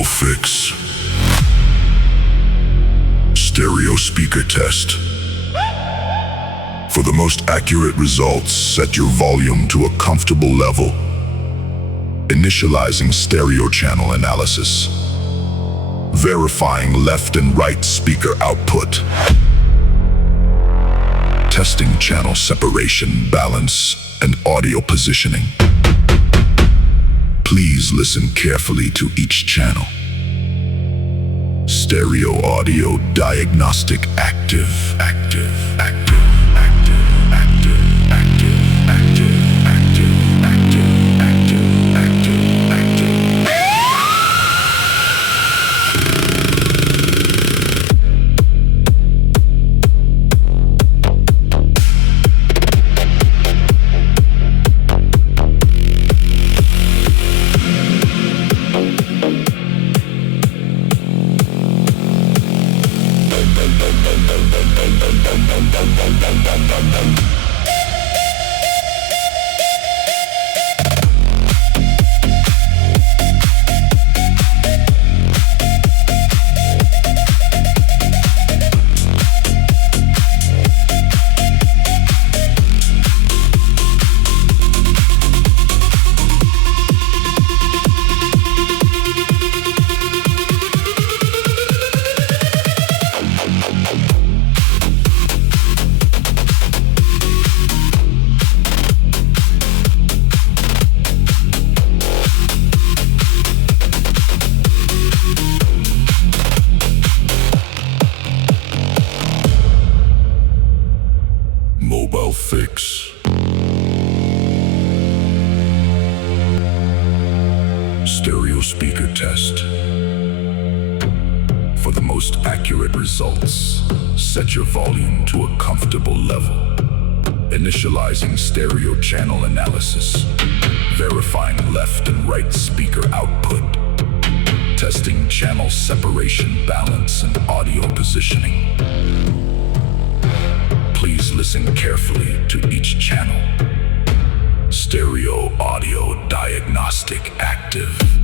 Mobile fix. Stereo speaker test. For the most accurate results, set your volume to a comfortable level. Initializing stereo channel analysis. Verifying left and right speaker output. Testing channel separation, balance, and audio positioning. Please listen carefully to each channel. Stereo audio diagnostic active. Mobile fix. Stereo speaker test. For the most accurate results, set your volume to a comfortable level. Initializing stereo channel analysis. Verifying left and right speaker output. Testing channel separation, balance, and audio positioning. Please listen carefully to each channel. Stereo audio diagnostic active.